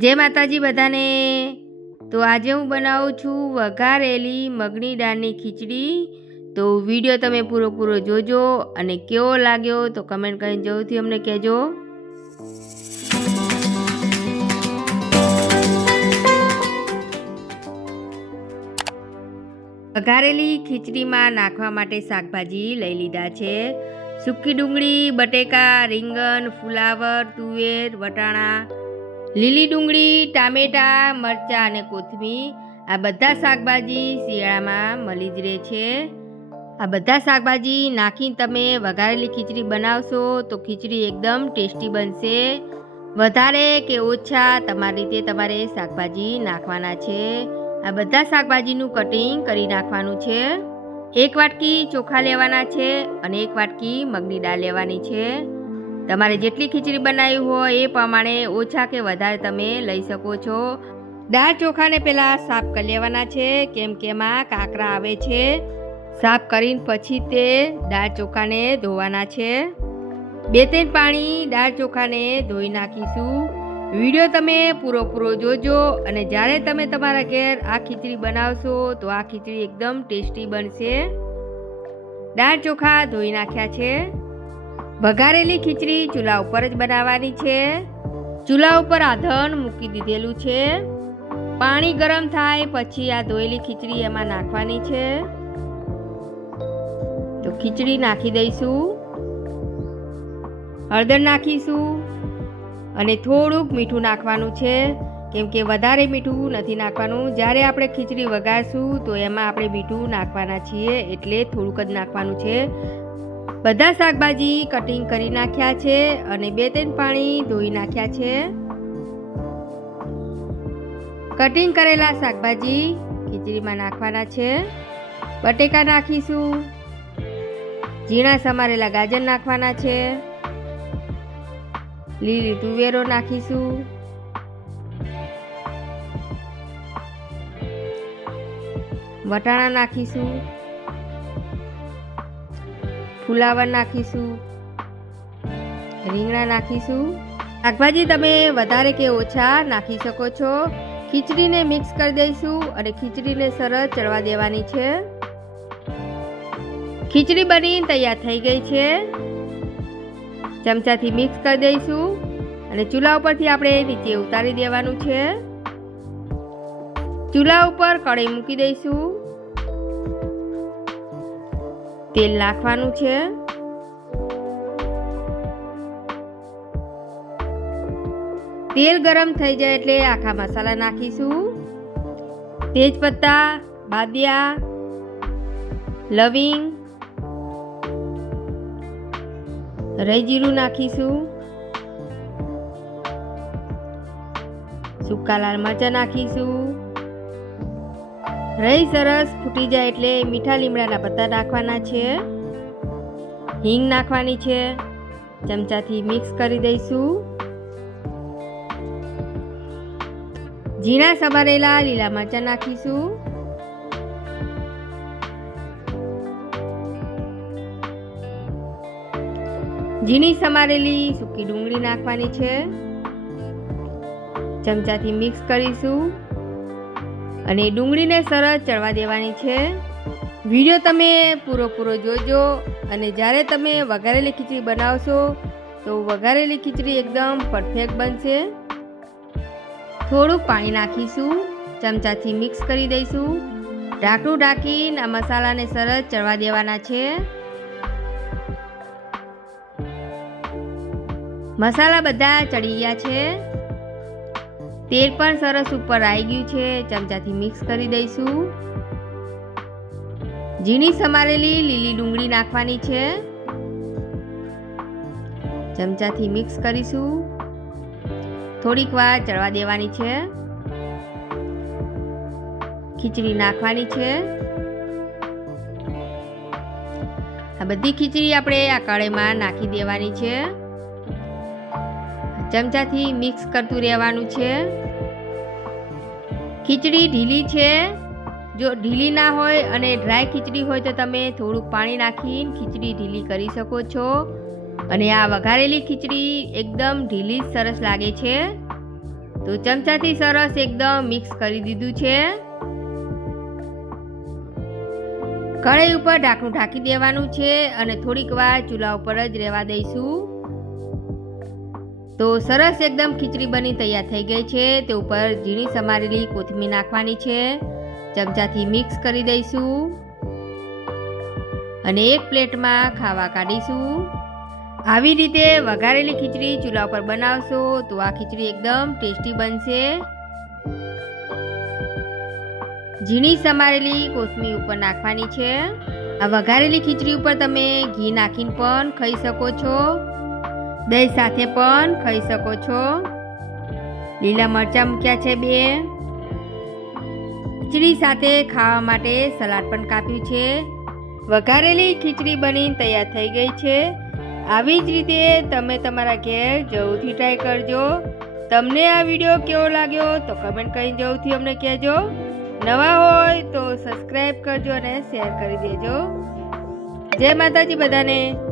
જય માતાજી બધાને, તો આજે હું બનાવું છું વઘારેલી મગની દાળની ખીચડી. તો વીડિયો તમે પૂરો પૂરો જોજો અને કેવો લાગ્યો તો કમેન્ટ કરીને જરૂરથી અમને કહેજો. વઘારેલી ખીચડીમાં નાખવા માટે શાકભાજી લઈ લીધા છે. સૂકી ડુંગળી, બટેકા, રીંગણ, ફુલાવર, તુવેર, વટાણા લીલી ડુંગળી, ટામેટા, મરચાં અને કોથમીર આ બધા શાકભાજી શિયાળામાં મળી જ રહે છે. આ બધા શાકભાજી નાખીને તમે વઘારેલી ખીચડી બનાવશો તો ખીચડી એકદમ ટેસ્ટી બનશે. વધારે કે ઓછા તમારી રીતે તમારે શાકભાજી નાખવાના છે. આ બધા શાકભાજીનું કટિંગ કરી નાખવાનું છે. એક વાટકી ચોખા લેવાના છે અને એક વાટકી મગની દાળ લેવાની છે. તમારે જેટલી ખીચડી બનાવી હોય એ પ્રમાણે ઓછા કે વધારે તમે લઈ શકો છો. દાળ ચોખાને પહેલાં સાફ કરી લેવાના છે. કેમ કે એમાં કાંકરા આવે છે. સાફ કરીને પછી તે દાળ ચોખાને ધોવાના છે. બે ત્રણ પાણી દાળ ચોખાને ધોઈ નાખીશું. વીડિયો તમે પૂરો જોજો અને જ્યારે તમે તમારા ઘેર આ ખીચડી બનાવશો તો આ ખીચડી એકદમ ટેસ્ટી બનશે. દાળ ચોખા ધોઈ નાખ્યા છે. વઘારેલી ખીચડી ચૂલા ઉપર જ બનાવવાની છે. ચૂલા ઉપર આધણ મૂકી દીધેલું છે. પાણી ગરમ થાય પછી આ ધોયેલી ખીચડી એમાં નાખવાની છે. તો ખીચડી નાખી દઈશું. હળદર નાખીશું અને થોડુંક મીઠું નાખવાનું છે. કેમ કે વધારે મીઠું નથી નાખવાનું. જ્યારે આપણે ખીચડી વગાડશું તો એમાં આપણે મીઠું નાખવાના છીએ એટલે થોડુંક જ નાખવાનું છે. બધા શાકભાજી કટિંગ કરી નાખ્યા છે અને બે ત્રણ પાણી ધોઈ નાખ્યા છે. કટિંગ કરેલા શાકભાજી ખીચડીમાં નાખવાના છે. બટેકા નાખીશું. ઝીણા સમારેલા ગાજર નાખવાના છે. લીલી તુવેરો નાખીશું. વટાણા નાખીશું. ફુલાવર નાખીશું, રીંગણા નાખીશું. શાકભાજી તમે વધારે કે ઓછા નાખી શકો છો. ખીચડીને મિક્સ કરી દઈશું અને ખીચડીને સરસ ચડવા દેવાની છે. ખીચડી બની તૈયાર થઈ ગઈ છે. ચમચાથી મિક્સ કરી દઈશું અને ચૂલા ઉપરથી આપણે નીચે ઉતારી દેવાનું છે. ચૂલા ઉપર કઢાઈ મૂકી દઈશું. તેલ નાખવાનું છે. તેલ ગરમ થઈ જાય એટલે આખા મસાલા નાખીશું. તેજપત્તા, બાદિયા, લવિંગ રહી નાખીશું. સૂકા લાલ મરચાં નાખીશું. રહી સરસ ફૂટી જાય એટલે મીઠા લીમડાના પત્તા નાખવાના છે. હિંગ નાખવાની છે. ચમચાથી મિક્સ કરી દઈશું. ઝીણા સમારેલા લીલા મરચાં નાખીશું. ઝીણી સમારેલી સૂકી ડુંગળી નાખવાની છે. ચમચાથી મિક્સ કરીશું. અને ડુંગળીને સરસ ચડવા દેવાની છે. વીડિયો તમે પૂરો પૂરો જોજો અને જ્યારે તમે વઘારેલી ખીચડી બનાવશો, તો વઘારેલી ખીચડી એકદમ પરફેક્ટ બનશે. થોડુંક પાણી નાખીશું, ચમચાથી મિક્સ કરી દઈશું. ઢાંકણું ઢાંકીને આ મસાલાને સરસ ચડવા દેવાના છે. મસાલા બધા ચડી ગયા છે. તેલ પણ સરસ ઉપર આવી ગયું છે. ચમચાથી મિક્સ કરી દઈશું. ઝીણી સમારેલી લીલી ડુંગળી નાખવાની છે. ચમચાથી મિક્સ કરીશું. થોડીક વાર ચડવા દેવાની છે. ખીચડી નાખવાની છે. આ બધી ખીચડી આપણે આ કઢાઈમાં નાખી દેવાની છે. ચમચાથી મિક્સ કરતું રહેવાનું છે. ખીચડી ઢીલી છે. જો ઢીલી ના હોય અને ડ્રાય ખીચડી હોય તો તમે થોડુંક પાણી નાખીને ખીચડી ઢીલી કરી શકો છો. અને આ વઘારેલી ખીચડી એકદમ ઢીલી સરસ લાગે છે. તો ચમચાથી સરસ એકદમ મિક્સ કરી દીધું છે. કઢાઈ ઉપર ઢાંકણું ઢાંકી દેવાનું છે અને થોડીક વાર ચૂલા ઉપર જ રહેવા દઈશું. તો સરસ એકદમ ખીચડી બની તૈયાર થઈ ગઈ છે. તે ઉપર ઝીણી સમારેલી કોથમીર નાખવાની છે. ચમચાથી મિક્સ કરી દઈશું. અને એક પ્લેટમાં ખાવા કાઢીશું. આવી રીતે વઘારેલી ખીચડી ચૂલા પર બનાવશો તો આ ખીચડી એકદમ ટેસ્ટી બનશે. ઝીણી સમારેલી કોથમીર ઉપર નાખવાની છે. આ વઘારેલી ખીચડી ઉપર તમે ઘી નાખીને પણ ખાઈ શકો છો. દહીં સાથે પણ ખાઈ શકો છો. લીલા મરચાં મૂક્યા છે બે. ખીચડી સાથે ખાવા માટે સલાડ પણ કાપ્યું છે. વઘારેલી ખીચડી બની તૈયાર થઈ ગઈ છે. આવી જ રીતે તમે તમારા ઘેર જરૂરથી ટ્રાય કરજો. તમને આ વીડિયો કેવો લાગ્યો તો કમેન્ટ કરીને જરૂરથી અમને કહેજો. નવા હોય તો સબસ્ક્રાઈબ કરજો અને શેર કરી દેજો. જય માતાજી બધાને.